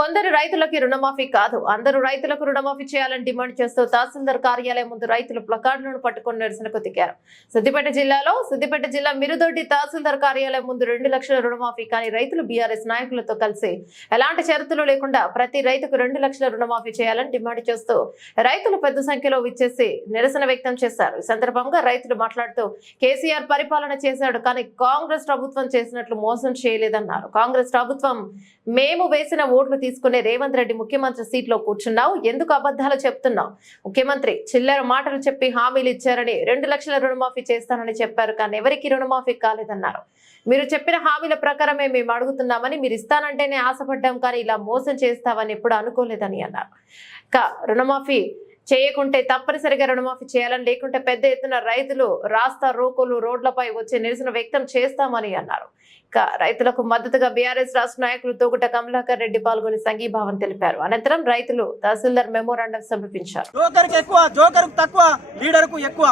కొందరు రైతులకి రుణమాఫీ కాదు. అందరూ రైతులకు రుణమాఫీ చేయాలని డిమాండ్ చేస్తూ తహసీల్దార్ కార్యాలయం ముందు రైతులు ప్లకార్డులను పట్టుకుని నిరసనకు దిగారు. సిద్దిపేట జిల్లాలో సిద్దిపేట జిల్లా మిరుదొడ్డి తహసీల్దార్ కార్యాలయం ముందు రెండు లక్షల రుణమాఫీ కానీ రైతులు బీఆర్ఎస్ నాయకులతో కలిసి ఎలాంటి షరతులు లేకుండా ప్రతి రైతుకు రెండు లక్షల రుణమాఫీ చేయాలని డిమాండ్ చేస్తూ రైతులు పెద్ద సంఖ్యలో విచ్చేసి నిరసన వ్యక్తం చేశారు. ఈ సందర్భంగా రైతులు మాట్లాడుతూ కేసీఆర్ పరిపాలన చేశాడు కానీ కాంగ్రెస్ ప్రభుత్వం చేసినట్లు మోసం చేయలేదన్నారు. కాంగ్రెస్ ప్రభుత్వం మేము వేసిన ఓట్లు తీసుకునే రేవంత్ రెడ్డి ముఖ్యమంత్రి సీట్లో కూర్చున్నావు. ఎందుకు అబద్ధాలు చెప్తున్నావు? ముఖ్యమంత్రి చిల్లర మాటలు చెప్పి హామీలు ఇచ్చారని రెండు లక్షల రుణమాఫీ చేస్తానని చెప్పారు. కానీ ఎవరికి రుణమాఫీ కాలేదన్నారు? మీరు చెప్పిన హామీల ప్రకారమే మేము అడుగుతున్నామని మీరు ఇస్తానంటేనే ఆశపడ్డాం. కానీ ఇలా మోసం చేస్తామని ఎప్పుడు అనుకోలేదని అన్నారు. రుణమాఫీ చేయకుంటే తప్పనిసరిగా రుణమాఫీ చేయాలని లేకుంటే పెద్ద ఎత్తున రైతులు రాస్తా రోకోలు రోడ్లపై వచ్చే నిరసన వ్యక్తం చేస్తామని అన్నారు. ఇక రైతులకు మద్దతుగా బీఆర్ఎస్ రాష్ట్ర నాయకులు తోగుట కమలాకర్ రెడ్డి పాల్గొని సంఘీభావం తెలిపారు. అనంతరం రైతులు తహసీల్దార్ మెమోరాండం సమర్పించారు. జోకర్కి ఎక్కువ జోకర్కు తక్కువ లీడర్కు ఎక్కువ.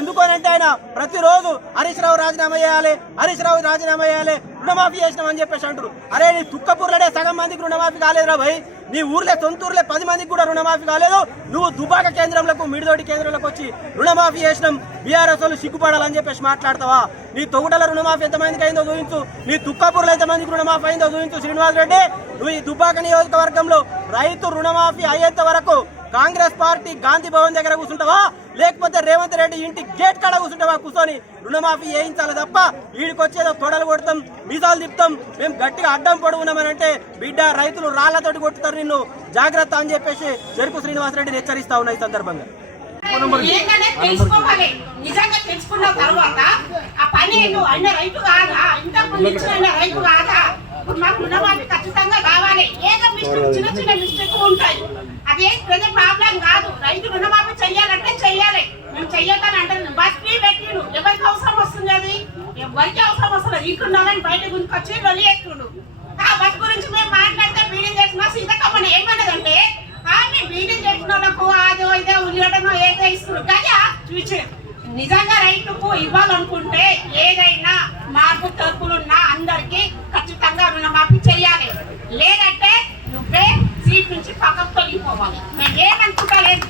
ఎందుకనంటే ఆయన ప్రతిరోజు హరీష్ రావు రాజీనామా చేయాలి హరీష్ రావు రాజీనామా చేయాలి రుణమాఫీ చేసినామని చెప్పేసి అంటారు అరే నీ తుక్కపూర్లనే సగం మందికి రుణమాఫీ కాలేదురా భయ్. నీ ఊర్లే సొంతూరులే పది మందికి కూడా రుణమాఫీ కాలేదు. నువ్వు దుబాక కేంద్రంలకు మిడిదోటి కేంద్రంలోకి వచ్చి రుణమాఫీ చేసినాం. బీఆర్ఎస్ వాళ్ళు సిగ్గుపడాలని చెప్పేసి మాట్లాడతావా? నీ తొగుటల రుణమాఫీ ఎంతమందికి అయిందో చూపించు. నీ తుక్కపూర్లో ఎంతమందికి రుణమాఫీ అయిందో చూపించు శ్రీనివాస్ రెడ్డి. నువ్వు ఈ దుబాక నియోజకవర్గంలో రైతు రుణమాఫీ అయ్యేంత వరకు కాంగ్రెస్ పార్టీ గాంధీ భవన్ దగ్గర కూర్చుంటావా? లేకపోతే రేవంత్ రెడ్డి ఇంటి గేట్ కాడ కూర్చుంటావా? కూర్చొని రుణమాఫీ చేయించాలి తప్ప వీడికి వచ్చేదో తొడలు కొడతాం మీసాలు తిప్పుతాం మేము గట్టిగా అడ్డం పొడుగున్నామని అంటే బిడ్డ రైతులు రాళ్ళతోటి కొట్టుతారు నిన్ను. జాగ్రత్త అని చెప్పేసి చెరుకు శ్రీనివాసరెడ్డిని హెచ్చరిస్తా ఉన్నా ఈ సందర్భంగా. ఏంటనే తెలుసుకోవాలి. నిజంగా తెలుసుకున్న తర్వాత ఆ పని నువ్వు అన్న రైతు కాదా? ఇంతకు ముందు ఇచ్చిన అన్న రైతు కాదా? ఇప్పుడు మాకు రుణమాఫీ ఖచ్చితంగా కావాలి. ఏదో మిస్టేక్ చిన్న చిన్న మిస్టేక్ ఉంటాయి. అదే పెద్ద ప్రాబ్లం కాదు. రైతు రుణమాఫీ చెయ్యాలంటే చెయ్యాలి. మేము చెయ్యొద్దని అంటే బస్ ఫీ పెట్టిండు. ఎవరికి అవసరం వస్తుంది అది? ఎవరికి అవసరం వస్తుంది? ఇంకున్నారని బయట గుంజుకొచ్చి రొలి ఎత్తుడు. ఆ బస్ గురించి మేము మాట్లాడితే మీటింగ్ చేసిన సీతకమ్మని ఏమన్నదంటే ఆమె మీటింగ్ చేసిన వాళ్ళకు అదో ఇదో ఉల్లిగడ్డనో ఏదో ఇస్తున్నారు కదా చూచి నిజంగా రైతుకు ఇవ్వాలనుకుంటే ఏదైనా మార్పు తప్పులున్నా అందరికి ఖచ్చితంగా రుణమాఫీ చేయాలి లేదంటే స్ట్రీట్ నుంచి పక్కకు తొలగిపోవాలి ఏమనుకుంటా లేదు.